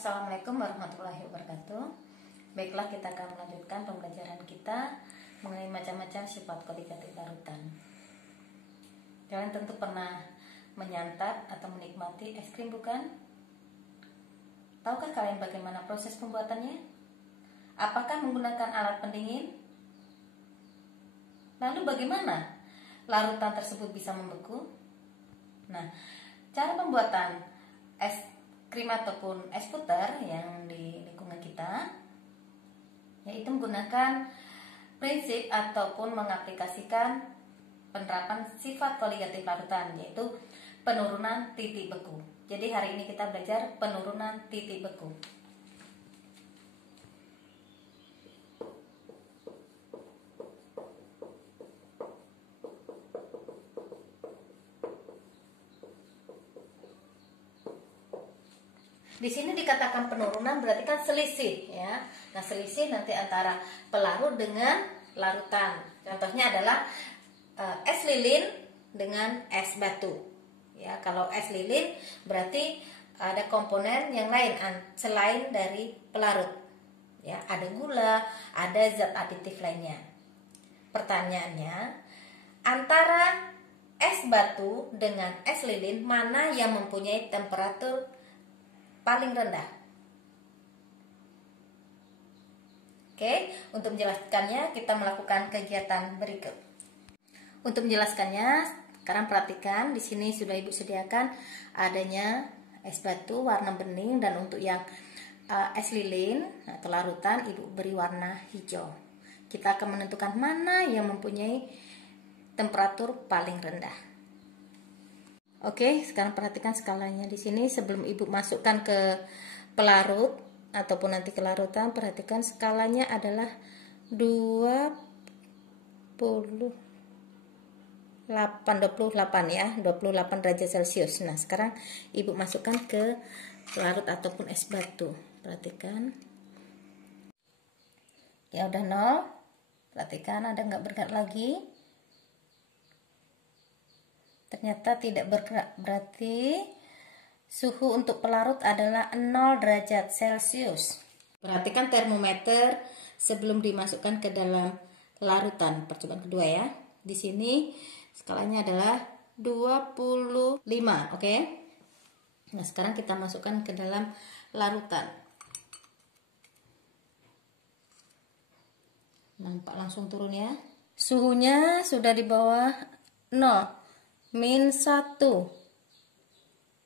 Assalamualaikum warahmatullahi wabarakatuh. Baiklah, kita akan melanjutkan pembelajaran kita mengenai macam-macam sifat koligatif larutan. Kalian tentu pernah menyantap atau menikmati es krim, bukan? Tahukah kalian bagaimana proses pembuatannya? Apakah menggunakan alat pendingin? Lalu bagaimana larutan tersebut bisa membeku? Nah, cara pembuatan es krim ataupun es puter yang di lingkungan kita yaitu menggunakan prinsip ataupun mengaplikasikan penerapan sifat koligatif larutan, yaitu penurunan titik beku. Jadi hari ini kita belajar penurunan titik beku. Di sini dikatakan penurunan berarti kan selisih, ya. Nah, selisih nanti antara pelarut dengan larutan. Contohnya adalah es lilin dengan es batu. Ya, kalau es lilin berarti ada komponen yang lain selain dari pelarut. Ya, ada gula, ada zat aditif lainnya. Pertanyaannya, antara es batu dengan es lilin mana yang mempunyai temperatur paling rendah? Oke, untuk menjelaskannya kita melakukan kegiatan berikut. Untuk menjelaskannya, sekarang perhatikan di sini sudah Ibu sediakan adanya es batu warna bening, dan untuk yang es lilin atau larutan Ibu beri warna hijau. Kita akan menentukan mana yang mempunyai temperatur paling rendah. Oke, sekarang perhatikan skalanya di sini. Sebelum Ibu masukkan ke pelarut ataupun nanti ke larutan, perhatikan skalanya adalah 28 ya, 28 derajat Celcius. Nah, sekarang Ibu masukkan ke pelarut ataupun es batu. Perhatikan. Ya, udah 0. Perhatikan ada nggak bergerak lagi. Ternyata tidak bergerak, berarti suhu untuk pelarut adalah 0 derajat Celcius. Perhatikan termometer sebelum dimasukkan ke dalam larutan. Percobaan kedua ya. Di sini skalanya adalah 25, oke? Nah, sekarang kita masukkan ke dalam larutan. Nampak langsung turun ya. Suhunya sudah di bawah 0. -1.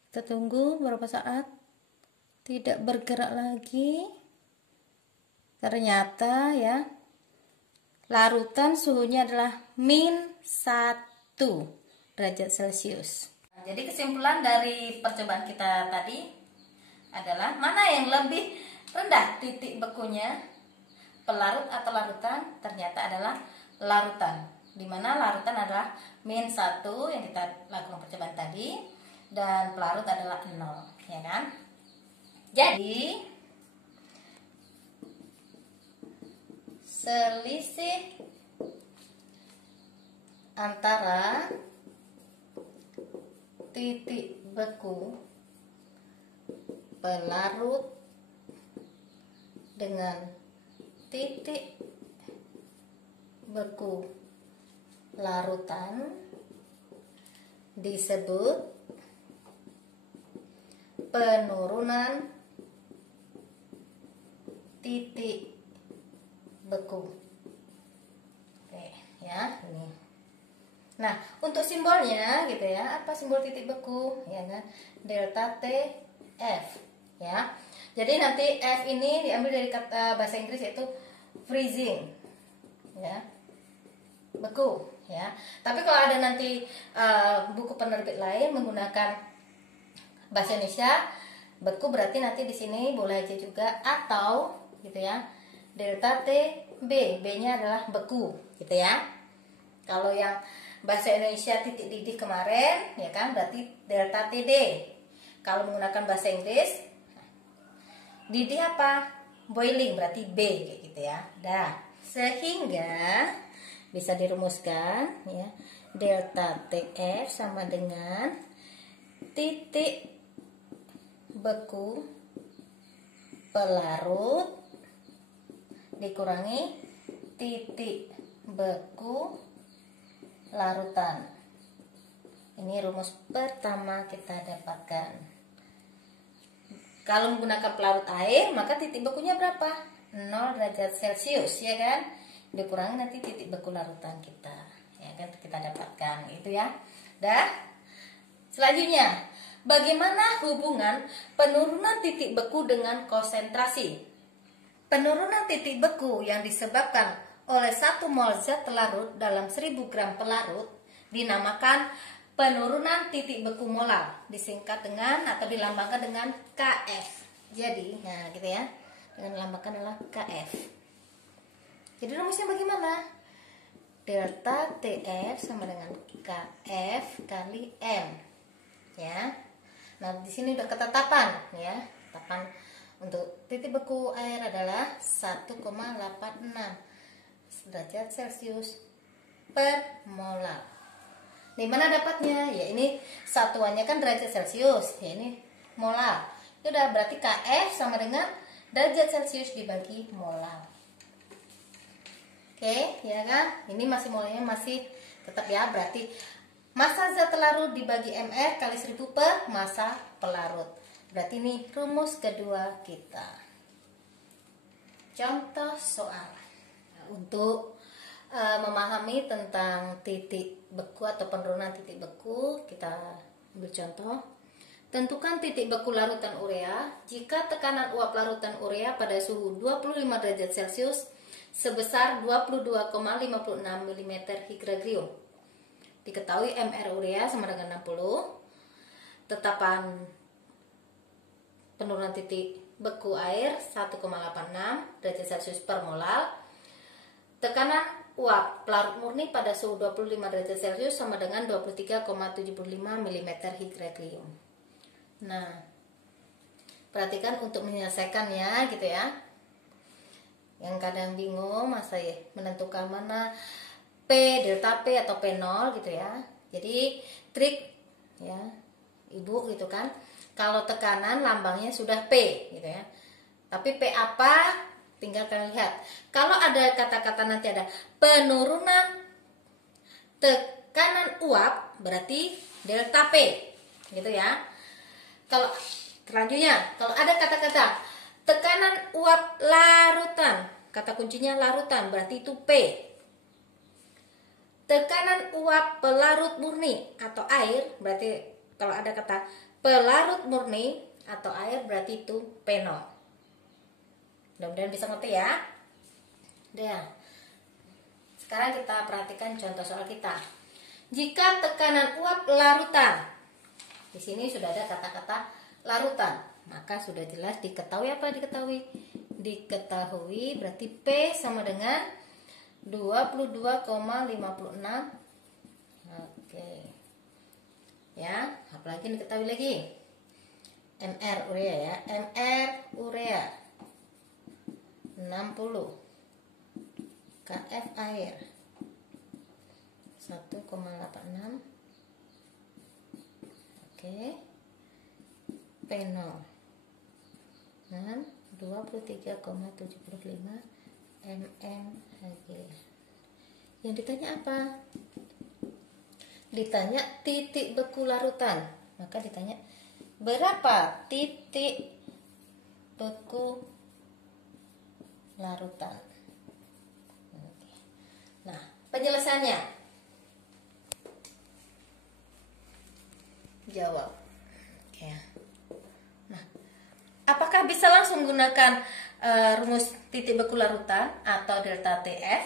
Kita tunggu berapa saat. Tidak bergerak lagi. Ternyata ya, larutan suhunya adalah -1 derajat Celcius. Jadi kesimpulan dari percobaan kita tadi adalah mana yang lebih rendah titik bekunya, pelarut atau larutan? Ternyata adalah larutan, di mana larutan adalah -1 yang kita lakukan percobaan tadi, dan pelarut adalah 0, ya kan? Jadi selisih antara titik beku pelarut dengan titik beku larutan disebut penurunan titik beku. Oke, ya, ini. Nah, untuk simbolnya gitu ya, apa simbol titik beku? Ya kan? Delta T F, ya. Jadi nanti F ini diambil dari kata bahasa Inggris yaitu freezing. Ya. Beku. Ya, tapi kalau ada nanti buku penerbit lain menggunakan bahasa Indonesia, beku berarti nanti di sini boleh aja juga atau gitu ya, delta T B, B-nya adalah beku, gitu ya. Kalau yang bahasa Indonesia titik didih kemarin, ya kan, berarti delta TD. Kalau menggunakan bahasa Inggris, didih apa? Boiling, berarti B, kayak gitu ya. Dah, sehingga bisa dirumuskan ya, delta TF sama dengan titik beku pelarut dikurangi titik beku larutan. Ini rumus pertama kita dapatkan. Kalau menggunakan pelarut air, maka titik bekunya berapa? 0 derajat Celcius, ya kan? Dikurangi nanti titik beku larutan kita, ya kan, kita dapatkan itu ya. Dah. Selanjutnya, bagaimana hubungan penurunan titik beku dengan konsentrasi? Penurunan titik beku yang disebabkan oleh 1 mol zat larut dalam 1000 gram pelarut dinamakan penurunan titik beku molar, disingkat dengan atau dilambangkan dengan Kf. Jadi, nah gitu ya, dengan dilambangkan adalah Kf. Jadi rumusnya bagaimana? Delta TF sama dengan Kf kali M. Ya. Nah, di sini udah ketetapan ya. Ketetapan untuk titik beku air adalah 1,86 derajat Celcius per molar. Di mana dapatnya? Ya ini satuannya kan derajat Celcius, ya ini molar. Itu udah berarti Kf sama dengan derajat Celcius dibagi molar. Oke, ya kan? Ini masih molarnya masih tetap ya, berarti massa zat larut dibagi mR kali 1000 per massa pelarut. Berarti ini rumus kedua kita. Contoh soal. Nah, untuk memahami tentang titik beku atau penurunan titik beku, kita ambil contoh. Tentukan titik beku larutan urea jika tekanan uap larutan urea pada suhu 25 derajat Celcius sebesar 22,56 mm Hg. Diketahui mR urea sama dengan 60. Tetapan penurunan titik beku air 1,86 derajat Celcius per molar. Tekanan uap pelarut murni pada suhu 25 derajat Celcius sama dengan 23,75 mm Hg. Nah, perhatikan untuk menyelesaikan ya, gitu ya. Yang kadang bingung masa ya menentukan mana P, delta P atau P0 gitu ya. Jadi trik ya Ibu gitu kan. Kalau tekanan lambangnya sudah P gitu ya. Tapi P apa? Tinggal kalian lihat. Kalau ada kata-kata nanti ada penurunan tekanan uap berarti delta P gitu ya. Kalau selanjutnya kalau ada kata-kata tekanan uap larutan, kata kuncinya larutan, berarti itu P. Tekanan uap pelarut murni atau air, berarti kalau ada kata pelarut murni atau air, berarti itu P0. Mudah-mudahan bisa ngerti ya. Udah. Sekarang kita perhatikan contoh soal kita. Jika tekanan uap larutan, di sini sudah ada kata-kata larutan. Maka sudah jelas diketahui apa diketahui? Diketahui berarti P sama dengan 22,56. Oke. Ya, apalagi diketahui lagi? mR urea ya. mR urea 60. Kf air 1,86. Oke. P0 23,75 mmHg. Yang ditanya apa? Ditanya titik beku larutan. Maka ditanya berapa titik beku larutan. Nah, penyelesaiannya jawab ya. Apakah bisa langsung menggunakan rumus titik beku larutan atau delta TF?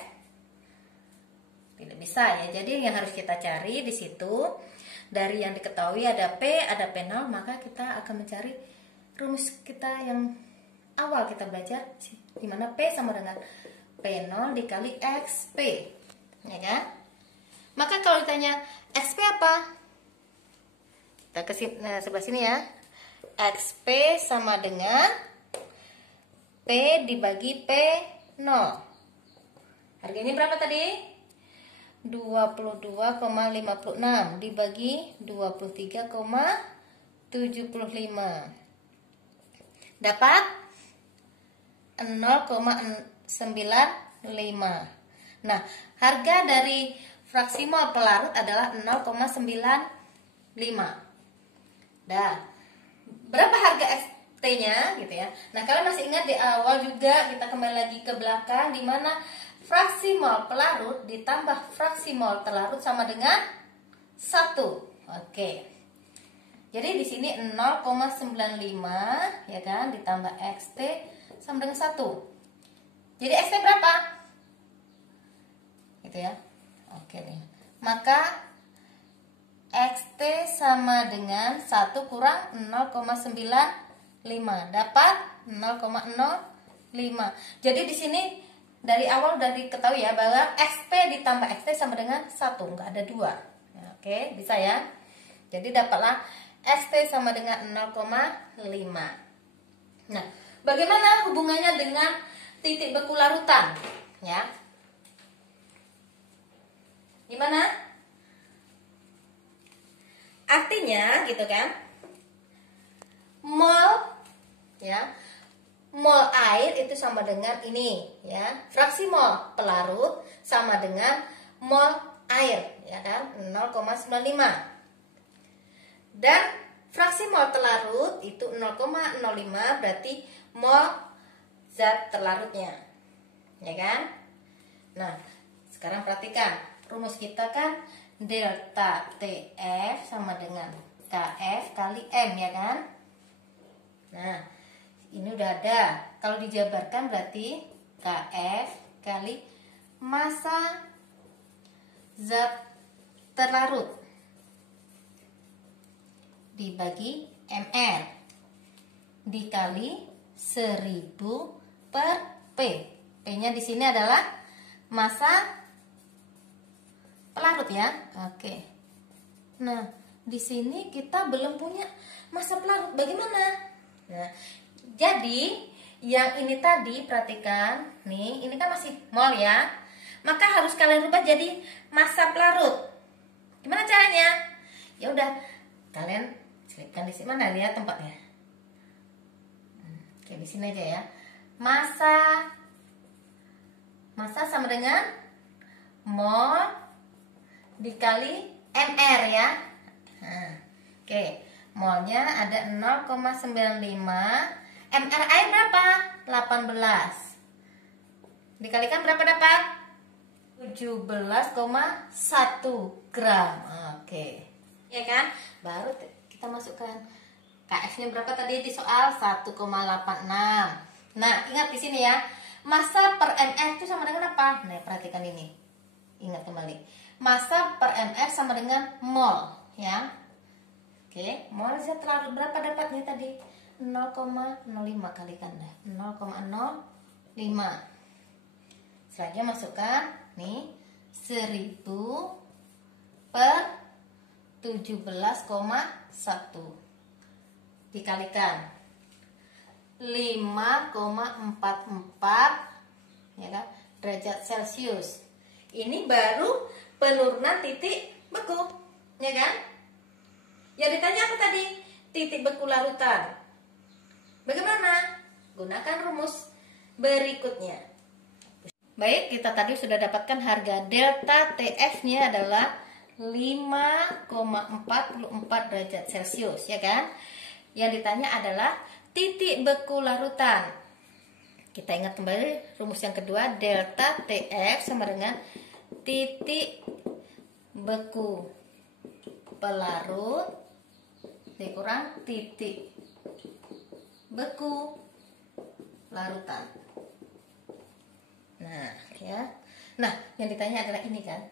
Tidak bisa ya. Jadi yang harus kita cari di situ dari yang diketahui ada P, ada P0, maka kita akan mencari rumus kita yang awal kita belajar, di mana P sama dengan P0 dikali XP, ya kan? Maka kalau ditanya XP apa? Kita ke sebelah sini ya. XP sama dengan P dibagi P0. Harganya berapa tadi? 22,56 dibagi 23,75. Dapat 0,95. Nah, harga dari fraksi mol pelarut adalah 0,95. Dah. Berapa harga ST-nya gitu ya. Nah, kalian masih ingat di awal juga kita kembali lagi ke belakang di mana fraksi mol pelarut ditambah fraksi mol terlarut sama dengan 1. Oke. Jadi di sini 0,95 ya kan ditambah XT sama dengan 1. Jadi XT berapa? Gitu ya. Oke deh. Maka XT sama dengan 1 kurang 0,95 dapat 0,05. Jadi di sini dari awal udah diketahui ya bahwa XP ditambah XT sama dengan 1, nggak ada 2. Ya, oke, bisa ya. Jadi dapatlah XT sama dengan 0,5. Nah, bagaimana hubungannya dengan titik beku larutan? Ya. Gimana? Artinya gitu kan? Mol ya. Mol air itu sama dengan ini ya. Fraksi mol pelarut sama dengan mol air ya kan? 0,95. Dan fraksi mol terlarut itu 0,05 berarti mol zat terlarutnya. Ya kan? Nah, sekarang perhatikan. Rumus kita kan delta TF sama dengan KF kali M ya kan? Nah, ini udah ada. Kalau dijabarkan berarti KF kali massa zat terlarut dibagi MR dikali 1000 per P. P-nya di sini adalah massa pelarut ya. Oke. Nah, di sini kita belum punya massa pelarut. Bagaimana? Nah, jadi yang ini tadi perhatikan, nih, ini kan masih mol ya. Maka harus kalian rubah jadi massa pelarut. Gimana caranya? Ya udah, kalian selipkan di sini. Mana lihat tempatnya? Oke, di sini aja ya. Massa sama dengan mol dikali MR ya. Nah, oke, molnya ada 0,95. MR air berapa? 18. Dikalikan berapa dapat? 17,1 gram. Oke. Ya kan? Baru kita masukkan KF-nya berapa tadi di soal? 1,86. Nah, ingat di sini ya. Massa per MR itu sama dengan apa? Nah, perhatikan ini. Ingat kembali. Massa per MR sama dengan mol ya. Oke, mol zat terlarut berapa dapatnya tadi? 0,05 kalikan dah. 0,05. Selanjutnya masukkan nih 1000 per 17,1 dikalikan 5,44 ya kan derajat Celcius. Ini baru penurunan titik beku, ya kan? Yang ditanya apa tadi? Titik beku larutan. Bagaimana? Gunakan rumus berikutnya. Baik, kita tadi sudah dapatkan harga delta TF-nya adalah 5,44 derajat Celcius, ya kan? Yang ditanya adalah titik beku larutan. Kita ingat kembali rumus yang kedua, delta TF sama dengan titik beku pelarut dikurang titik beku larutan. Nah, ya. Nah, yang ditanya adalah ini kan.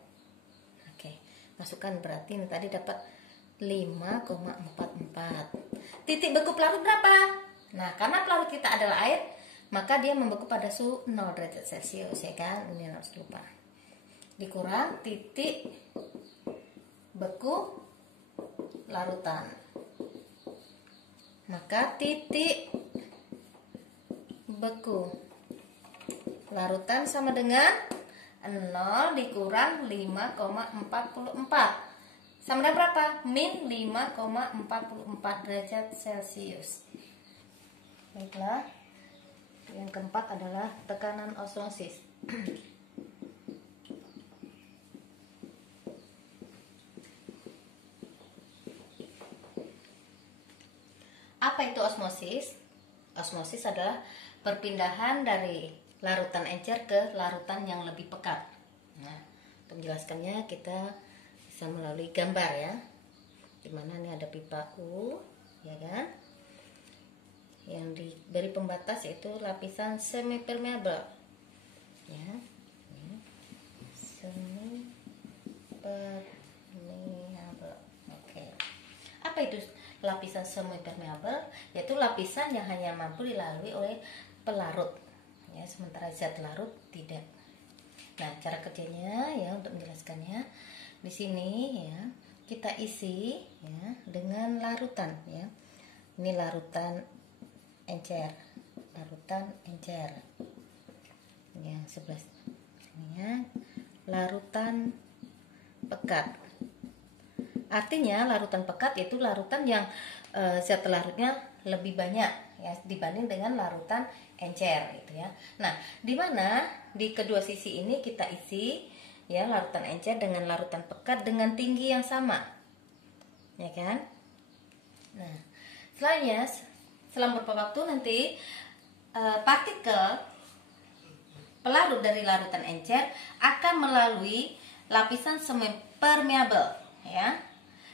Oke, masukkan berarti ini tadi dapat 5,44. Titik beku pelarut berapa? Nah, karena pelarut kita adalah air, maka dia membeku pada suhu 0 derajat Celcius, ya kan? Ini harus lupa. Dikurang titik beku larutan. Maka titik beku larutan sama dengan 0 dikurang 5,44. Sama dengan berapa? Min 5,44 derajat Celcius. Baiklah. Yang keempat adalah tekanan osmosis. Apa itu osmosis? Osmosis adalah perpindahan dari larutan encer ke larutan yang lebih pekat. Nah, untuk menjelaskannya kita bisa melalui gambar ya. Dimana ini ada pipa U, ya kan? Yang diberi pembatas yaitu lapisan semi permeable. Ya. Semi permeable. Oke. Apa itu lapisan semi permeable? Yaitu lapisan yang hanya mampu dilalui oleh pelarut. Ya, sementara zat larut tidak. Nah, cara kerjanya ya untuk menjelaskannya di sini ya kita isi ya dengan larutan ya. Ini larutan encer, yang sebelah sini ya, larutan pekat. Artinya larutan pekat yaitu larutan yang zat larutnya lebih banyak ya dibanding dengan larutan encer gitu ya. Nah, di mana di kedua sisi ini kita isi ya larutan encer dengan larutan pekat dengan tinggi yang sama, ya kan? Nah, selanjutnya selang beberapa waktu nanti partikel pelarut dari larutan encer akan melalui lapisan semi permeable ya,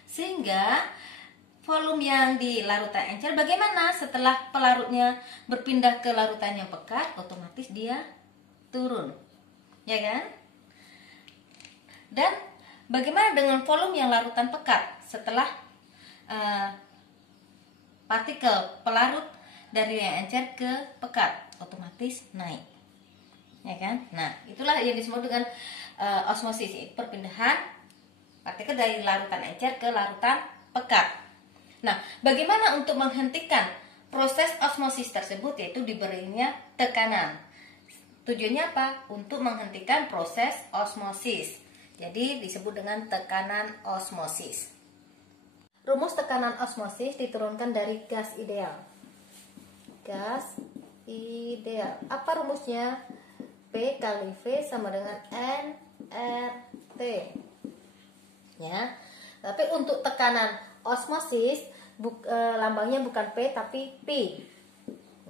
sehingga volume yang di larutan encer bagaimana setelah pelarutnya berpindah ke larutan yang pekat, otomatis dia turun, ya kan? Dan bagaimana dengan volume yang larutan pekat setelah partikel pelarut dari yang encer ke pekat, otomatis naik, ya kan? Nah, itulah yang disebut dengan osmosis, perpindahan partikel dari larutan encer ke larutan pekat. Nah, bagaimana untuk menghentikan proses osmosis tersebut? Yaitu diberinya tekanan. Tujuannya apa? Untuk menghentikan proses osmosis. Jadi disebut dengan tekanan osmosis. Rumus tekanan osmosis diturunkan dari gas ideal. Gas ideal. Apa rumusnya? P kali V sama dengan nRT. Ya. Tapi untuk tekanan osmosis lambangnya bukan P tapi P.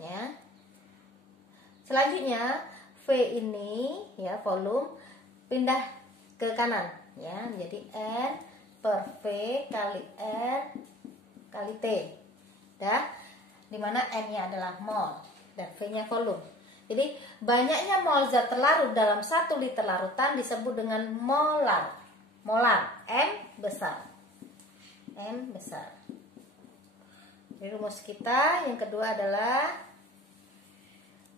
Ya. Selanjutnya V ini ya volume pindah ke kanan ya. Jadi N per V kali R kali T. Dah, dimana N-nya adalah mol dan V-nya volume. Jadi banyaknya mol zat terlarut dalam 1 liter larutan disebut dengan molar. Molar, M besar. M besar. Jadi rumus kita yang kedua adalah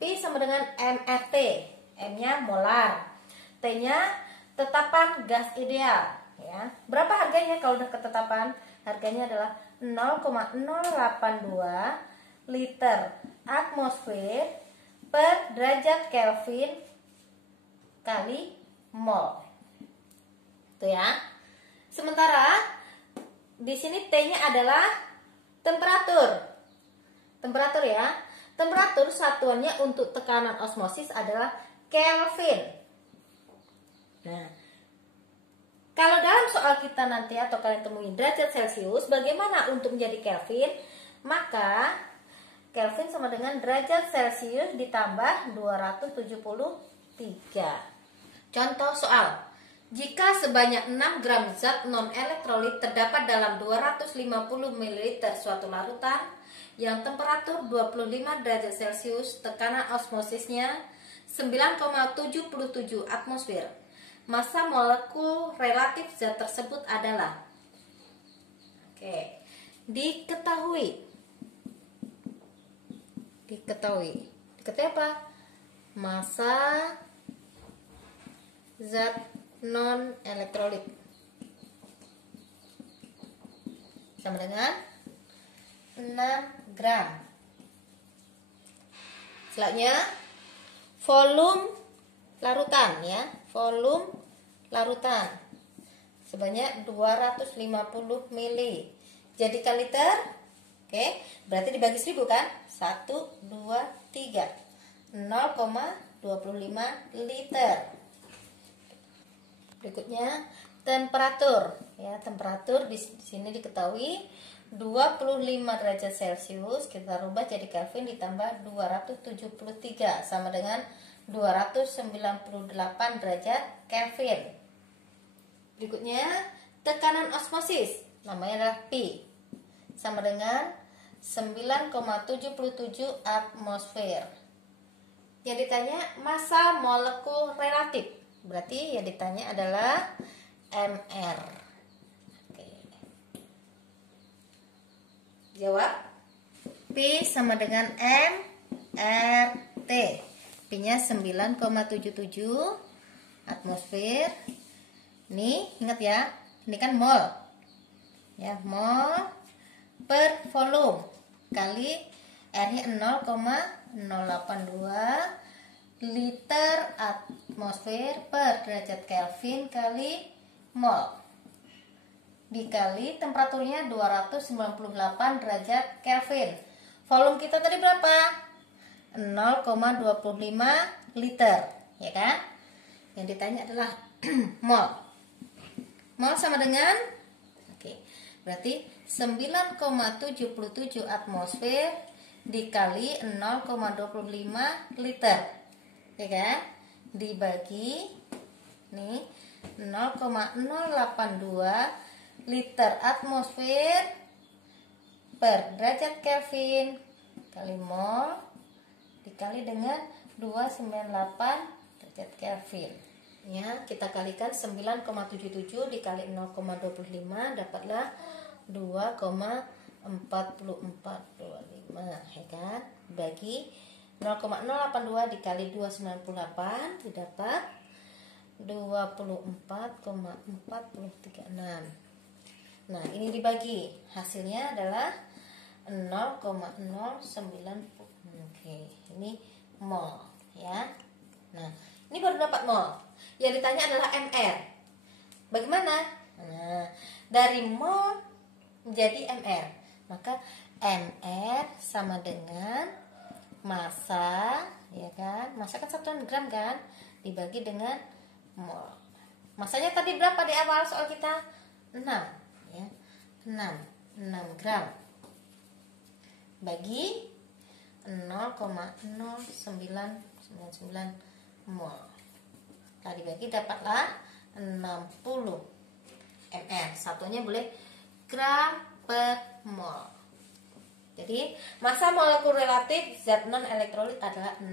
P sama dengan mRT. M-nya molar, T-nya tetapan gas ideal. Ya, berapa harganya kalau udah ketetapan? Harganya adalah 0,082 liter atmosfer per derajat Kelvin kali mol. Tuh ya. Sementara di sini T-nya adalah temperatur. Temperatur ya. Temperatur satuannya untuk tekanan osmosis adalah Kelvin. Nah, kalau dalam soal kita nanti atau kalian temuin derajat Celcius, bagaimana untuk menjadi Kelvin? Maka Kelvin sama dengan derajat Celcius ditambah 273. Contoh soal. Jika sebanyak 6 gram zat non-elektrolit terdapat dalam 250 ml suatu larutan yang temperatur 25 derajat Celcius, tekanan osmosisnya 9,77 atmosfer. Massa molekul relatif zat tersebut adalah diketahui apa? Massa zat non elektrolit sama dengan 6 gram. Selanjutnya volume larutan ya, volume larutan sebanyak 250 ml. Jadikan liter. Oke, berarti dibagi 1000 kan? 1 2 3. 0,25 liter. Berikutnya temperatur. Ya, temperatur di sini diketahui 25 derajat Celcius kita rubah jadi Kelvin ditambah 273 sama dengan 298 derajat Kelvin. Berikutnya tekanan osmosis, namanya adalah Pi, sama dengan 9,77 atmosfer. Yang ditanya massa molekul relatif, berarti yang ditanya adalah MR. Oke. Jawab. P sama dengan MRT. P-nya 9,77 atmosfer. Nih, ingat ya. Ini kan mol. Ya, mol per volume kali R-nya 0,082 liter atmosfer per derajat Kelvin kali mol dikali temperaturnya 298 derajat Kelvin. Volume kita tadi berapa? 0,25 liter, ya kan? Yang ditanya adalah mol. Mol sama dengan, oke, berarti 9,77 atmosfer dikali 0,25 liter, ya kan? Dibagi nih 0,082 liter atmosfer per derajat Kelvin kali mol dikali dengan 298 derajat Kelvin. Ya, kita kalikan 9,77 dikali 0,25 dapatlah 2,4425, ya kan? Bagi 0,082 dikali 298 didapat 24,436. Nah, ini dibagi, hasilnya adalah 0,09. Oke, ini mol, ya. Nah, ini baru dapat mol. Yang ditanya adalah MR. Bagaimana? Nah, dari mol menjadi MR, maka MR sama dengan massa, ya kan? Massa kan 1 gram kan, dibagi dengan mol. Masanya tadi berapa di awal soal kita? 6, ya. 6 gram bagi 0,0999 mol. Tadi bagi dapatlah 60 ml. Satunya boleh gram per mol. Jadi massa molekul relatif zat non elektrolit adalah 60.